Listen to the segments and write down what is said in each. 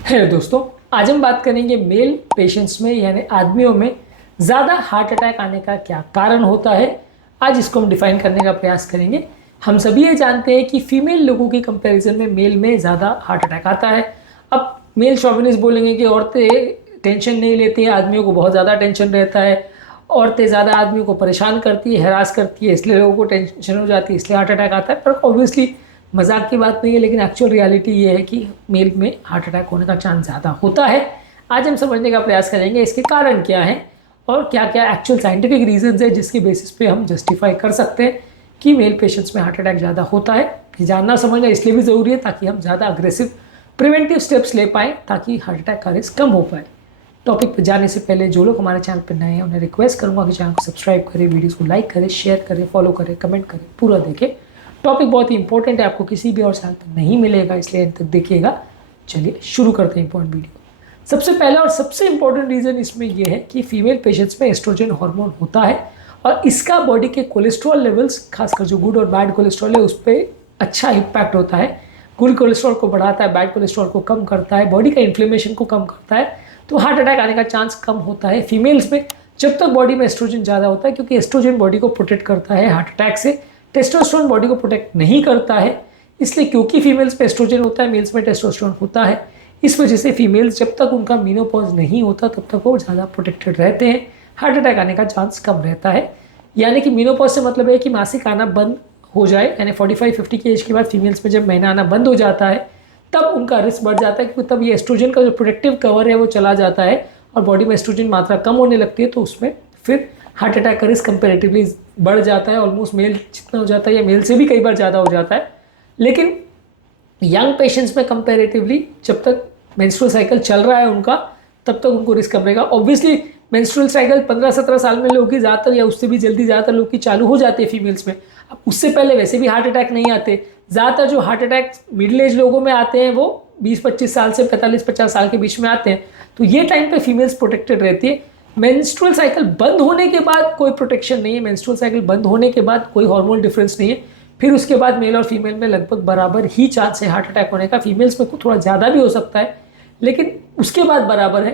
Hello दोस्तों, आज हम बात करेंगे मेल पेशेंट्स में यानी आदमियों में ज़्यादा हार्ट अटैक आने का क्या कारण होता है। आज इसको हम डिफाइन करने का प्रयास करेंगे। हम सभी ये जानते हैं कि फीमेल लोगों की कंपैरिजन में मेल में ज़्यादा हार्ट अटैक आता है। अब मेल शॉविनिस्ट बोलेंगे कि औरतें टेंशन नहीं लेती हैं, आदमियों को बहुत ज़्यादा टेंशन रहता है, औरतें ज़्यादा आदमियों को परेशान करती है, हैरास करती है, इसलिए लोगों को टेंशन हो जाती है, इसलिए हार्ट अटैक आता है। पर ऑब्वियसली मजाक की बात नहीं है, लेकिन एक्चुअल रियलिटी ये है कि मेल में हार्ट अटैक होने का चांस ज़्यादा होता है। आज हम समझने का प्रयास करेंगे इसके कारण क्या हैं और क्या क्या एक्चुअल साइंटिफिक रीजंस है जिसके बेसिस पे हम जस्टिफाई कर सकते हैं कि मेल पेशेंट्स में हार्ट अटैक ज़्यादा होता है। ये जानना समझना इसलिए भी ज़रूरी है ताकि हम ज़्यादा अग्रेसिव प्रिवेंटिव स्टेप्स ले पाएँ ताकि हार्ट अटैक का रिस्क कम हो पाए। टॉपिक पर जाने से पहले जो लोग हमारे चैनल पर नए हैं उन्हें रिक्वेस्ट करूँगा कि चैनल को सब्सक्राइब करें, वीडियोज़ को लाइक करें, शेयर करें, फॉलो करें, कमेंट करें, पूरा देखें। टॉपिक बहुत ही इंपॉर्टेंट है, आपको किसी भी और चैनल पर नहीं मिलेगा, इसलिए अंत तक देखिएगा। चलिए शुरू करते हैं इंपॉर्टेंट वीडियो। सबसे पहला और सबसे इंपॉर्टेंट रीज़न इसमें यह है कि फीमेल पेशेंट्स में एस्ट्रोजन हार्मोन होता है और इसका बॉडी के कोलेस्ट्रॉल लेवल्स, खासकर जो गुड और बैड कोलेस्ट्रॉल है, उस पर अच्छा इम्पैक्ट होता है। गुड कोलेस्ट्रॉल को बढ़ाता है, बैड कोलेस्ट्रॉल को कम करता है, बॉडी का इन्फ्लेमेशन को कम करता है, तो हार्ट अटैक आने का चांस कम होता है फीमेल्स में जब तक बॉडी में एस्ट्रोजन ज़्यादा होता है, क्योंकि एस्ट्रोजन बॉडी को प्रोटेक्ट करता है हार्ट अटैक से। टेस्टोस्टेरोन बॉडी को प्रोटेक्ट नहीं करता है, इसलिए क्योंकि फीमेल्स में एस्ट्रोजन होता है, मेल्स में टेस्टोस्टेरोन होता है। इस वजह से फीमेल्स जब तक उनका मीनोपॉज नहीं होता तब तक वो ज़्यादा प्रोटेक्टेड रहते हैं, हार्ट अटैक आने का चांस कम रहता है। यानी कि मीनोपॉज से मतलब है कि मासिक आना बंद हो जाए, यानी 45-50 की एज के बाद फीमेल्स में जब महीना आना बंद हो जाता है तब उनका रिस्क बढ़ जाता है, क्योंकि तब ये एस्ट्रोजन का जो प्रोटेक्टिव कवर है वो चला जाता है और बॉडी में एस्ट्रोजन मात्रा कम होने लगती है, तो उसमें फिर हार्ट अटैक का रिस्क कंपेरेटिवली बढ़ जाता है। ऑलमोस्ट मेल जितना हो जाता है या मेल से भी कई बार ज़्यादा हो जाता है। लेकिन यंग पेशेंट्स में कंपेरेटिवली जब तक मेंस्ट्रुअल साइकिल चल रहा है उनका, तब तक उनको रिस्क कम रहेगा। ऑब्वियसली मेंस्ट्रुअल साइकिल 15-17 साल में लोगों की ज़्यादातर या उससे भी जल्दी ज़्यादातर लोग की चालू हो जाती है फीमेल्स में। अब उससे पहले वैसे भी हार्ट अटैक नहीं आते। ज़्यादातर जो हार्ट अटैक मिडिल एज लोगों में आते हैं वो 20-25 साल से 45-50 साल के बीच में आते हैं, तो ये टाइम पे फीमेल्स प्रोटेक्टेड रहती है। मेंस्ट्रुअल साइकिल बंद होने के बाद कोई प्रोटेक्शन नहीं है, मेंस्ट्रुअल साइकिल बंद होने के बाद कोई हार्मोन डिफरेंस नहीं है। फिर उसके बाद मेल और फीमेल में लगभग बराबर ही चांस है हार्ट अटैक होने का। फीमेल्स में थोड़ा ज़्यादा भी हो सकता है, लेकिन उसके बाद बराबर है।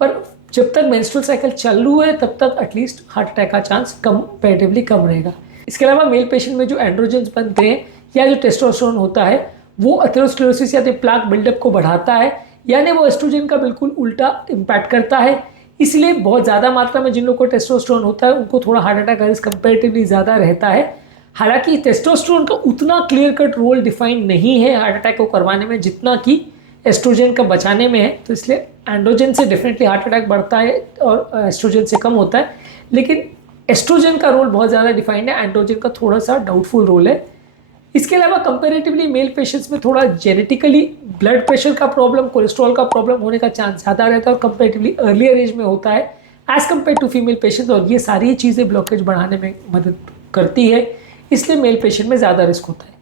पर जब तक मेंस्ट्रुअल साइकिल चालू है तब तक एटलीस्ट हार्ट अटैक का चांस कंपैरेटिवली कम रहेगा। इसके अलावा मेल पेशेंट में जो एंड्रोजन्स बनते हैं या जो टेस्टोस्टेरोन होता है वो एथेरोस्क्लेरोसिस या तो प्लाक बिल्डअप को बढ़ाता है, यानी वो एस्ट्रोजन का बिल्कुल उल्टा इम्पैक्ट करता है। इसलिए बहुत ज़्यादा मात्रा में जिन लोगों को टेस्टोस्टेरोन होता है उनको थोड़ा हार्ट अटैक का रिस्क कंपैरेटिवली ज़्यादा रहता है। हालांकि टेस्टोस्टेरोन का उतना क्लियर कट रोल डिफाइन नहीं है हार्ट अटैक को करवाने में जितना कि एस्ट्रोजन का बचाने में है, तो इसलिए एंड्रोजन से डेफिनेटली हार्ट अटैक बढ़ता है और एस्ट्रोजन से कम होता है। लेकिन एस्ट्रोजन का रोल बहुत ज़्यादा डिफाइंड है, एंड्रोजन का थोड़ा सा डाउटफुल रोल है। इसके अलावा कंपैरेटिवली मेल पेशेंट्स में थोड़ा जेनेटिकली ब्लड प्रेशर का प्रॉब्लम, कोलेस्ट्रॉल का प्रॉब्लम होने का चांस ज़्यादा रहता है और कंपैरेटिवली अर्लियर एज में होता है as compare to female patients, और ये सारी चीज़ें ब्लॉकेज बढ़ाने में मदद करती है, इसलिए मेल पेशेंट में ज़्यादा रिस्क होता है।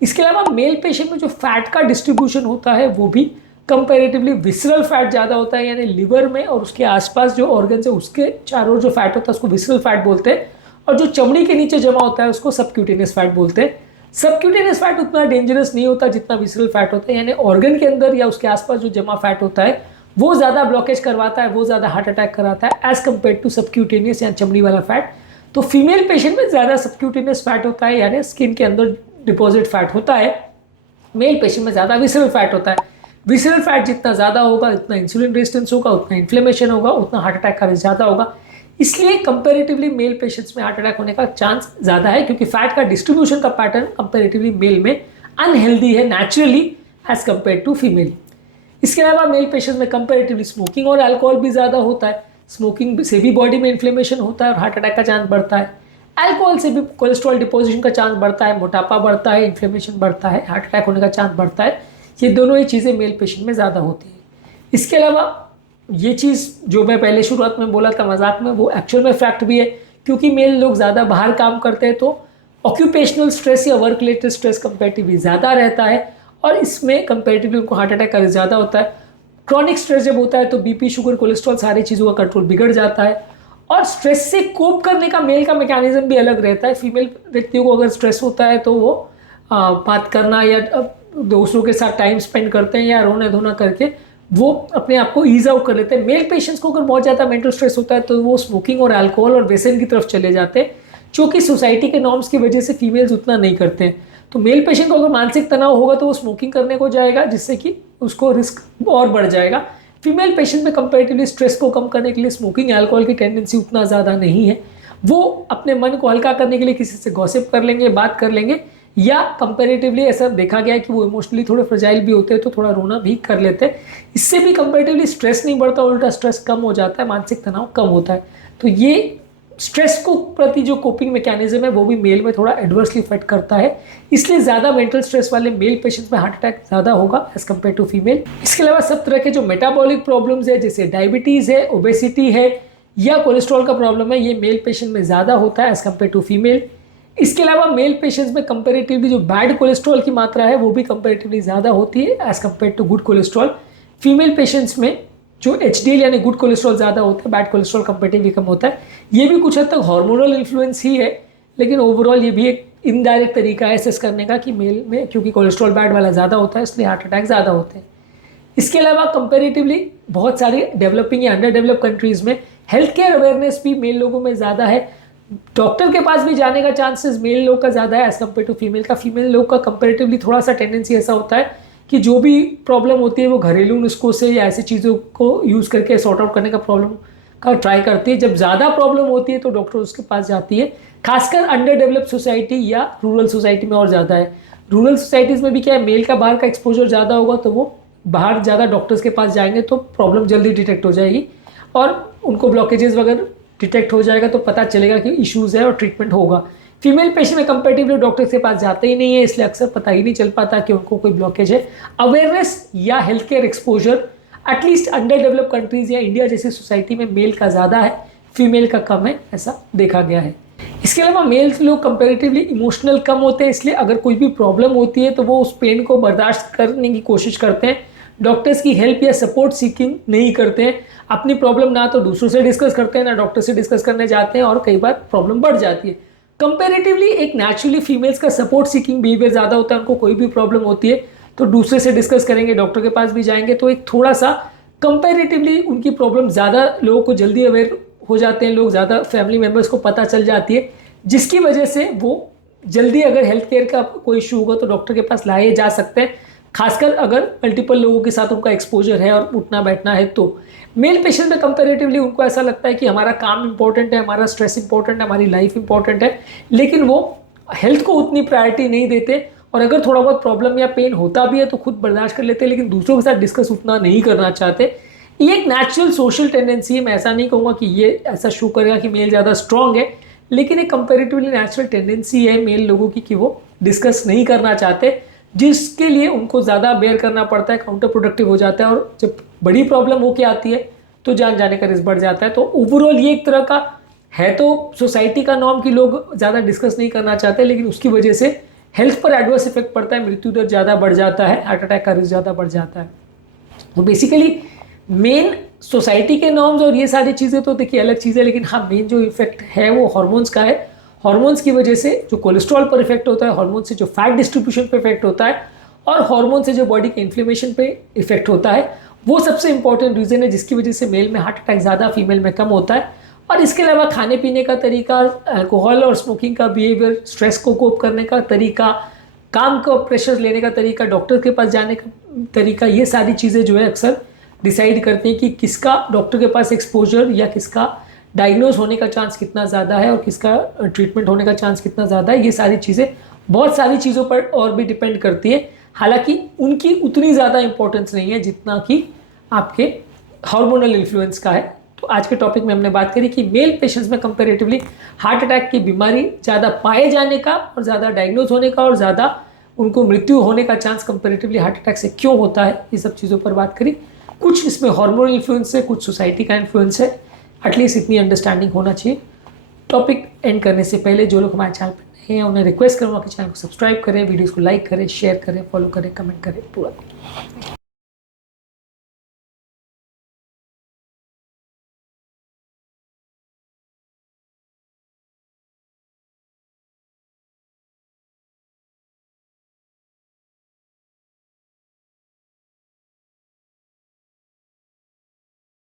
इसके अलावा मेल पेशेंट में जो फैट का डिस्ट्रीब्यूशन होता है वो भी कंपैरेटिवली विसरल फैट ज़्यादा होता है, यानी लिवर में और उसके आसपास जो ऑर्गन्स है उसके चारों जो फैट होता है उसको विसरल फैट बोलते हैं, और जो चमड़ी के नीचे जमा होता है उसको सबक्यूटेनियस फैट बोलते हैं। सबक्यूटेनियस फैट उतना डेंजरस नहीं होता जितना विसरल फैट होता है, यानी ऑर्गन के अंदर या उसके आसपास जो जमा फैट होता है वो ज़्यादा ब्लॉकेज करवाता है, वो ज़्यादा हार्ट अटैक कराता है एज कम्पेयर टू सबक्यूटेनियस या चमड़ी वाला फैट। तो फीमेल पेशेंट में ज़्यादा सबक्यूटेनियस फैट होता है, यानी स्किन के अंदर डिपॉजिट फैट होता है। मेल पेशेंट में ज़्यादा विसरल फैट होता है। विसरल फैट जितना ज़्यादा होगा उतना इंसुलिन रेजिस्टेंस होगा, उतना इन्फ्लेमेशन होगा, उतना हार्ट अटैक का रिस्क ज़्यादा होगा। इसलिए कंपैरेटिवली मेल पेशेंट्स में हार्ट अटैक होने का चांस ज़्यादा है, क्योंकि फैट का डिस्ट्रीब्यूशन का पैटर्न कंपैरेटिवली मेल में अनहेल्दी है naturally as compare to female. इसके अलावा मेल पेशेंट्स में कंपैरेटिवली स्मोकिंग और अल्कोहल भी ज़्यादा होता है। स्मोकिंग से भी बॉडी में इन्फ्लेमेशन होता है और हार्ट अटैक का चांस बढ़ता है। अल्कोहल से भी कोलेस्ट्रॉल डिपोजिशन का चांस बढ़ता है, मोटापा बढ़ता है, इन्फ्लेमेशन बढ़ता है, हार्ट अटैक होने का चांस बढ़ता है। ये दोनों ही चीज़ें मेल पेशेंट में ज़्यादा होती है। इसके अलावा ये चीज़ जो मैं पहले शुरुआत में बोला था मजाक में, वो एक्चुअल में फैक्ट भी है, क्योंकि मेल लोग ज़्यादा बाहर काम करते हैं तो ऑक्यूपेशनल स्ट्रेस या वर्क रिलेटेड स्ट्रेस कंपेरेटिवली ज़्यादा रहता है और इसमें कंपेरेटिवली उनको हार्ट अटैक का ज़्यादा होता है। क्रॉनिक स्ट्रेस जब होता है तो बीपी, शुगर, कोलेस्ट्रॉल सारी चीज़ों का कंट्रोल बिगड़ जाता है। और स्ट्रेस से कोप करने का मेल का मैकेनिज्म भी अलग रहता है। फीमेल व्यक्तियों को अगर स्ट्रेस होता है तो वो बात करना या दूसरों के साथ टाइम स्पेंड करते हैं या रोना धोना करके वो अपने आप को ईज आउट कर लेते हैं। मेल पेशेंट्स को अगर बहुत ज़्यादा मेंटल स्ट्रेस होता है तो वो स्मोकिंग और अल्कोहल और व्यसन की तरफ चले जाते हैं, जो कि सोसाइटी के नॉर्म्स की वजह से फीमेल्स उतना नहीं करते हैं। तो मेल पेशेंट को अगर मानसिक तनाव होगा तो वो स्मोकिंग करने को जाएगा, जिससे कि उसको रिस्क और बढ़ जाएगा। फीमेल पेशेंट में कंपैरेटिवली स्ट्रेस को कम करने के लिए स्मोकिंग अल्कोहल की टेंडेंसी उतना ज़्यादा नहीं है। वो अपने मन को हल्का करने के लिए किसी से गॉसिप कर लेंगे, बात कर लेंगे, या कंपैरेटिवली ऐसा देखा गया है कि वो इमोशनली थोड़े फ्रजाइल भी होते हैं तो थोड़ा रोना भी कर लेते हैं। इससे भी कंपैरेटिवली स्ट्रेस नहीं बढ़ता, उल्टा स्ट्रेस कम हो जाता है, मानसिक तनाव कम होता है। तो ये स्ट्रेस को प्रति जो कोपिंग मैकेनिज्म है वो भी मेल में थोड़ा एडवर्सली इफेक्ट करता है, इसलिए ज़्यादा मेंटल स्ट्रेस वाले मेल पेशेंट्स में हार्ट अटैक ज़्यादा होगा एज कम्पेयर टू फीमेल। इसके अलावा सब तरह के जो मेटाबॉलिक प्रॉब्लम्स है, जैसे डायबिटीज़ है, ओबेसिटी है या कोलेस्ट्रॉल का प्रॉब्लम है, ये मेल पेशेंट में ज़्यादा होता है एज कम्पेयर टू फीमेल। इसके अलावा मेल पेशेंट्स में कंपैरेटिवली जो बैड कोलेस्ट्रॉल की मात्रा है वो भी कंपैरेटिवली ज़्यादा होती है as compare to good cholesterol. Female patients में जो HDL यानी गुड कोलेस्ट्रॉल ज़्यादा होता है, बैड कोलेस्ट्रॉल कंपैरेटिवली कम होता है। ये भी कुछ हद तक हार्मोनल इन्फ्लुएंस ही है, लेकिन ओवरऑल ये भी एक इनडायरेक्ट तरीका है असेस करने का कि मेल में क्योंकि कोलेस्ट्रॉल बैड वाला ज़्यादा होता है इसलिए हार्ट अटैक ज़्यादा होते हैं। इसके अलावा कंपैरेटिवली बहुत सारी डेवलपिंग या अंडर डेवलप कंट्रीज़ में हेल्थ केयर अवेयरनेस भी मेल लोगों में ज़्यादा है। डॉक्टर के पास भी जाने का चांसेस मेल लोग का ज़्यादा है एज कम्पेयर टू फीमेल का। फीमेल लोग का कंपैरेटिवली थोड़ा सा टेंडेंसी ऐसा होता है कि जो भी प्रॉब्लम होती है वो घरेलू नुस्खों से या ऐसी चीज़ों को यूज़ करके सॉर्ट आउट करने का प्रॉब्लम का ट्राई करती है। जब ज़्यादा प्रॉब्लम होती है तो डॉक्टर उसके पास जाती है, खासकर अंडर डेवलप सोसाइटी या रूरल सोसाइटी में और ज़्यादा है। रूरल सोसाइटीज़ में भी क्या है, मेल का बाहर का एक्सपोजर ज़्यादा होगा तो वो बाहर ज़्यादा डॉक्टर्स के पास जाएंगे तो प्रॉब्लम जल्दी डिटेक्ट हो जाएगी और उनको ब्लॉकेजेस वगैरह डिटेक्ट हो जाएगा तो पता चलेगा कि इश्यूज़ है और ट्रीटमेंट होगा। फीमेल पेशेंट में कंपैरेटिवली डॉक्टर के पास जाते ही नहीं है, इसलिए अक्सर पता ही नहीं चल पाता कि उनको कोई ब्लॉकेज है। अवेयरनेस या health care exposure at least under develop countries या इंडिया जैसी सोसाइटी में मेल का ज़्यादा है, फीमेल का कम है, ऐसा देखा गया है। इसके अलावा मेल लोग कंपैरेटिवली इमोशनल कम होते हैं, इसलिए अगर कोई भी प्रॉब्लम होती है तो वो उस पेन को बर्दाश्त करने की कोशिश करते हैं, डॉक्टर्स की हेल्प या सपोर्ट सीकिंग नहीं करते हैं। अपनी प्रॉब्लम ना तो दूसरों से डिस्कस करते हैं ना डॉक्टर से डिस्कस करने जाते हैं और कई बार प्रॉब्लम बढ़ जाती है। कंपैरेटिवली एक नेचुरली फीमेल्स का सपोर्ट सीकिंग बिहेवियर ज़्यादा होता है, उनको कोई भी प्रॉब्लम होती है तो दूसरे से डिस्कस करेंगे, डॉक्टर के पास भी जाएंगे, तो एक थोड़ा सा कंपैरेटिवली उनकी प्रॉब्लम ज़्यादा लोगों को जल्दी अवेयर हो जाते हैं, लोग ज़्यादा फैमिली मेम्बर्स को पता चल जाती है, जिसकी वजह से वो जल्दी अगर हेल्थ केयर का कोई इशू होगा तो डॉक्टर के पास लाए जा सकते हैं, खासकर अगर मल्टीपल लोगों के साथ उनका एक्सपोजर है और उठना बैठना है। तो मेल पेशेंट में कंपैरेटिवली उनको ऐसा लगता है कि हमारा काम इंपॉर्टेंट है, हमारा स्ट्रेस इंपॉर्टेंट है, हमारी लाइफ इंपॉर्टेंट है, लेकिन वो हेल्थ को उतनी प्रायोरिटी नहीं देते और अगर थोड़ा बहुत प्रॉब्लम या पेन होता भी है तो खुद बर्दाश्त कर लेते हैं, लेकिन दूसरों के साथ डिस्कस उतना नहीं करना चाहते। ये एक नेचुरल सोशल टेंडेंसी है, मैं ऐसा नहीं कहूँगा कि ये ऐसा शो करेगा कि मेल ज़्यादा स्ट्रॉन्ग है, लेकिन एक कंपैरेटिवली नेचुरल टेंडेंसी है मेल लोगों की कि वो डिस्कस नहीं करना चाहते, जिसके लिए उनको ज़्यादा बेयर करना पड़ता है, काउंटर प्रोडक्टिव हो जाता है और जब बड़ी प्रॉब्लम होके आती है तो जान जाने का रिस्क बढ़ जाता है। तो ओवरऑल ये एक तरह का है तो सोसाइटी का नॉर्म कि लोग ज़्यादा डिस्कस नहीं करना चाहते, लेकिन उसकी वजह से हेल्थ पर एडवर्स इफेक्ट पड़ता है, मृत्यु दर ज़्यादा बढ़ जाता है, हार्ट अटैक का रिस्क ज़्यादा बढ़ जाता है। तो बेसिकली मेन सोसाइटी के नॉर्म्स और ये सारी चीज़ें तो देखिए अलग चीज़ है, लेकिन हाँ मेन जो इफेक्ट है वो हॉर्मोन्स का है। हॉर्मोन्स की वजह से जो कोलेस्ट्रॉल पर इफेक्ट होता है, हार्मोन से जो फैट डिस्ट्रीब्यूशन पे इफेक्ट होता है और हार्मोन से जो बॉडी के इन्फ्लेमेशन पे इफेक्ट होता है, वो सबसे इंपॉर्टेंट रीज़न है जिसकी वजह से मेल में हार्ट अटैक ज़्यादा, फीमेल में कम होता है। और इसके अलावा खाने पीने का तरीका, अल्कोहल और स्मोकिंग का बिहेवियर, स्ट्रेस को कोप करने का तरीका, काम का प्रेशर लेने का तरीका, डॉक्टर के पास जाने का तरीका, ये सारी चीज़ें जो है अक्सर डिसाइड करते हैं कि किसका डॉक्टर के पास एक्सपोजर या किसका डायग्नोज होने का चांस कितना ज़्यादा है और किसका ट्रीटमेंट होने का चांस कितना ज़्यादा है। ये सारी चीज़ें बहुत सारी चीज़ों पर और भी डिपेंड करती है, हालांकि उनकी उतनी ज़्यादा इंपॉर्टेंस नहीं है जितना कि आपके हार्मोनल इन्फ्लुएंस का है। तो आज के टॉपिक में हमने बात करी कि मेल पेशेंट्स में कंपैरेटिवली हार्ट अटैक की बीमारी ज़्यादा पाए जाने का और ज़्यादा डायग्नोज होने का और ज़्यादा उनको मृत्यु होने का चांस कंपैरेटिवली हार्ट अटैक से क्यों होता है, ये सब चीज़ों पर बात करी। कुछ इसमें हार्मोनल इन्फ्लुएंस है, कुछ सोसाइटी का इन्फ्लुएंस है, एटलीस्ट इतनी अंडरस्टैंडिंग होना चाहिए। टॉपिक एंड करने से पहले जो लोग हमारे चैनल पर नए हैं उन्हें रिक्वेस्ट करूँगा कि चैनल को सब्सक्राइब करें, वीडियोज़ को लाइक करें, शेयर करें, फॉलो करें, कमेंट करें, पूरा